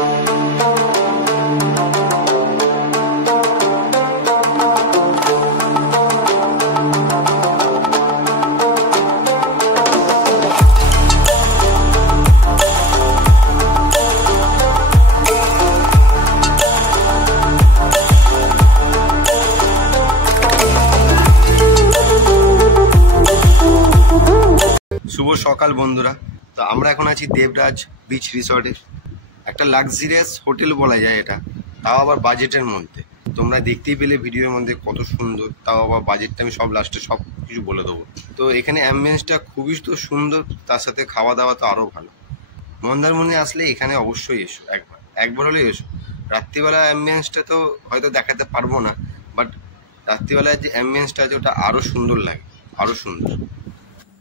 শুভ সকাল বন্ধুরা। তো আমরা এখন আছি দেবরাজ বিচ রিসর্টে, একটা লাক্সারিয়াস হোটেল বলা যায় এটা, তাও আবার বাজেটের মধ্যে। তোমরা দেখতেই পেলে ভিডিওর মধ্যে কত সুন্দর, তাও আবার বাজেটটা আমি সব লাস্টে সব কিছু বলে দেবো। তো এখানে অ্যাম্বিয়েন্সটা খুবই তো সুন্দর, তার সাথে খাওয়া দাওয়া তো আরও ভালো। মন্দারমণি আসলে এখানে অবশ্যই এসো, একবার হলেই এসো। রাত্রিবেলা অ্যাম্বিয়েন্সটা তো হয়তো দেখাতে পারবো না, বাট রাত্রিবেলায় যে অ্যাম্বিয়েন্সটা আছে ওটা আরও সুন্দর লাগে, আরও সুন্দর।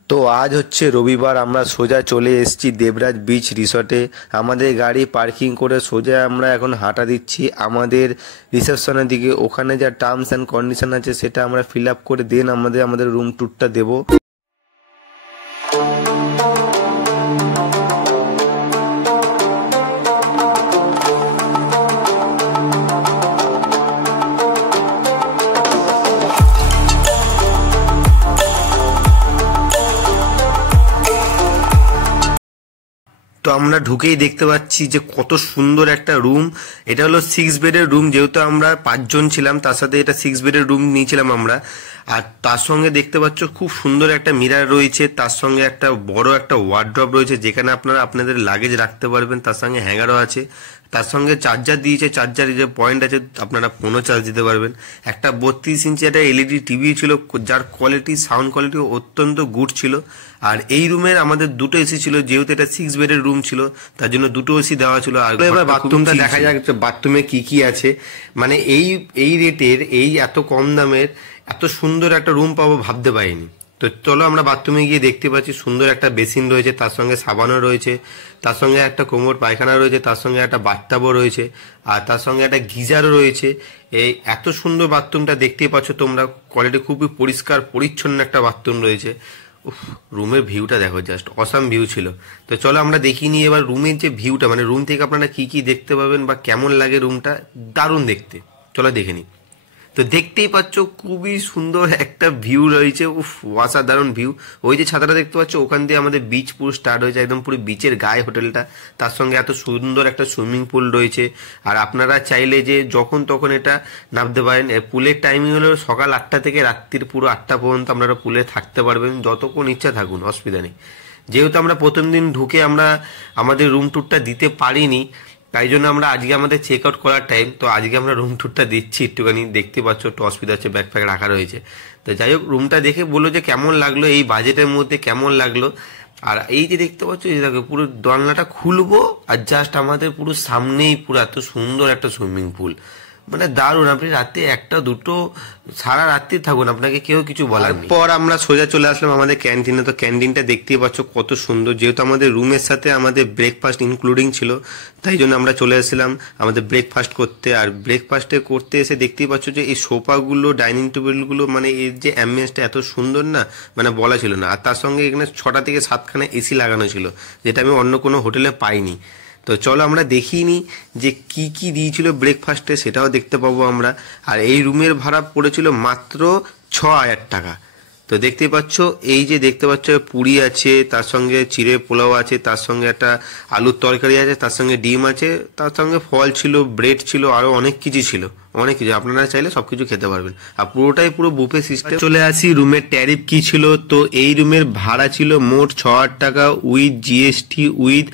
তো আজ হচ্ছে রবিবার, আমরা সোজা চলে এসেছি দেবরাজ বিচ রিসর্টে। আমাদের গাড়ি পার্কিং করে সোজা আমরা এখন হাঁটা দিচ্ছি আমাদের রিসেপশনের দিকে। ওখানে যা টার্মস অ্যান্ড কন্ডিশন আছে সেটা আমরা ফিল আপ করে দেন আমাদের রুম ট্যুরটা দেবো। তো আমরা ঢুকেই দেখতে পাচ্ছি যে কত সুন্দর একটা রুম। এটা হলো 6 বেডের রুম, যেহেতু আমরা 5 জন ছিলাম তার সাথে এটা 6 বেডের রুম নিয়েছিলাম আমরা। আর তার সঙ্গে দেখতে পাচ্ছ খুব সুন্দর একটা মিরার রয়েছে, তার সঙ্গে একটা বড় একটা ওয়ার্ড্রপ রয়েছে যেখানে আপনারা আপনাদের লাগেজ রাখতে পারবেন। তার সঙ্গে হ্যাঙ্গারও আছে, তার সঙ্গে চার্জার দিয়েছে, চার্জারের যে পয়েন্ট আছে আপনারা ফোনও চার্জ দিতে পারবেন। একটা 32 ইঞ্চি একটা এলইডি টিভি ছিল, যার কোয়ালিটি সাউন্ড কোয়ালিটি অত্যন্ত গুড ছিল। আর এই রুমের আমাদের দুটো এসি ছিল, যেহেতু এটা 6 বেডের রুম ছিল তার জন্য দুটো এসি দেওয়া ছিল। আর এবার বাথরুমটা দেখা যাক বাথরুমে কি কি আছে। মানে এই রেটের, এই এত কম দামের এত সুন্দর একটা রুম পাবো ভাবতে পারিনি। তো চলো আমরা বাথরুমে গিয়ে দেখতে পাচ্ছি সুন্দর একটা বেসিন রয়েছে, তার সঙ্গে সাবানও রয়েছে, তার সঙ্গে একটা কোমর পায়খানা রয়েছে, তার সঙ্গে একটা বাথটাবও রয়েছে, আর তার সঙ্গে একটা গিজারও রয়েছে। এই এত সুন্দর বাথরুমটা দেখতেই পাচ্ছ তোমরা, কোয়ালিটি খুবই পরিষ্কার পরিচ্ছন্ন একটা বাথরুম রয়েছে। রুমের ভিউটা দেখো, জাস্ট অসাম ভিউ ছিল। তো চলো আমরা দেখিনি এবার রুমের যে ভিউটা, মানে রুম থেকে আপনারা কি কি দেখতে পাবেন বা কেমন লাগে রুমটা, দারুণ দেখতে। চলো দেখে নিই। তো দেখতেই পাচ্ছ খুবই সুন্দর একটা ভিউ রয়েছে, অসাধারণ ভিউ। ওই যে ছাতাটা দেখতে পাচ্ছ ওখান দিয়ে আমাদের বিচ পুরো স্টার্ট হয়েছে, একদম পুরো বিচের গায়ে হোটেলটা। তার সঙ্গে এত সুন্দর একটা সুইমিং পুল রয়েছে। আর আপনারা চাইলে যে যখন তখন এটা নামতে পারেন। পুলের টাইমিং হলো সকাল 8টা থেকে রাত্রির পুরো 8টা পর্যন্ত আপনারা পুলে থাকতে পারবেন, যতক্ষণ ইচ্ছা থাকুন, অসুবিধা নেই। যেহেতু আমরা প্রথম দিন ঢুকে আমরা আমাদের রুম ট্যুরটা দিতে পারিনি, তাই জন্য আমরা আজকে আমাদের চেক আউট করার টাইম, তো আজকে আমরা রুম ট্যুরটা দিচ্ছি একটুখানি। দেখতে পাচ্ছ একটু অসুবিধা হচ্ছে, ব্যাগ ফ্যাগ রাখা রয়েছে। তো যাই হোক, রুমটা দেখে বললো যে কেমন লাগলো, এই বাজেটের মধ্যে কেমন লাগলো। আর এই যে দেখতে পাচ্ছ, এই দেখো পুরো দোলনাটা খুলবো আর জাস্ট আমাদের পুরো সামনেই পুরো এত সুন্দর একটা সুইমিং পুল, মানে দারুণ। আপনি রাতে 1টা 2টো সারা রাত্রি থাকুন, আপনাকে কেউ কিছু বলার নেই। পর আমরা সোজা চলে আসলাম আমাদের ক্যান্টিনে। তো ক্যান্টিনটা দেখতেই পাচ্ছ কত সুন্দর, যেহেতু আমাদের রুমের সাথে আমাদের ব্রেকফাস্ট ইনক্লুডিং ছিল, তাই জন্য আমরা চলে এসেছিলাম আমাদের ব্রেকফাস্ট করতে। আর ব্রেকফাস্টে করতে এসে দেখতেই পাচ্ছ যে এই সোফাগুলো, ডাইনিং টেবিলগুলো, মানে এর যে অ্যাম্বিয়েন্সটা এত সুন্দর না, মানে বলা ছিল না। আর তার সঙ্গে এখানে 6টা থেকে 7খানা এসি লাগানো ছিল, যেটা আমি অন্য কোনো হোটেলে পাইনি। তো চলো আমরা দেখিনি যে কি কি দিয়েছিল ব্রেকফাস্টে, সেটাও দেখতে পাবো আমরা। আর এই রুমের ভাড়া পড়েছিল মাত্র 6,000 টাকা। তো দেখতেই পাচ্ছ, এই যে দেখতে পাচ্ছ পুরি আছে, তার সঙ্গে চিড়ে পোলাও আছে, তার সঙ্গে একটা আলুর তরকারি আছে, তার সঙ্গে ডিম আছে, তার সঙ্গে ফল ছিল, ব্রেড ছিল, আরো অনেক কিছু ছিল, অনেক কিছু। আপনারা চাইলে সবকিছু খেতে পারবেন। আর পুরোটাই পুরো বুফে সিস্টেম। চলে আসি রুমের ট্যারিফ কি ছিল। তো এই রুমের ভাড়া ছিল মোট 6,000 টাকা with GST, with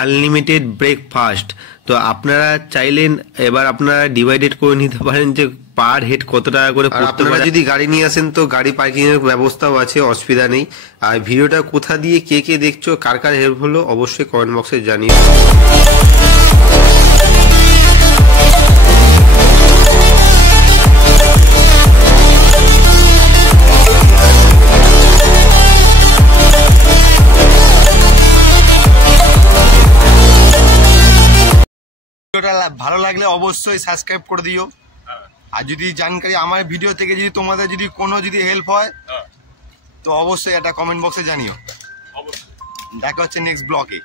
unlimited breakfast. তো আপনারা চাইলেন এবার আপনারা ডিভাইডেড করে নিতে পারেন যে পার হেড কত টাকা করে পড়তে পারে। যদি গাড়ি নিয়ে আসেন তো গাড়ি পার্কিং এর ব্যবস্থাও আছে, অসুবিধা নেই। আর ভিডিওটা কোথা দিয়ে কে কে দেখছো, কার কার হেল্প হলো, অবশ্যই কমেন্ট বক্সে জানিও। ভালো লাগলে অবশ্যই সাবস্ক্রাইব করে দিও। আর যদি জানকারি আমার ভিডিও থেকে যদি তোমাদের যদি কোনো যদি হেল্প হয় তো অবশ্যই একটা কমেন্ট বক্সে জানিও। দেখা হচ্ছে নেক্সট ব্লগে।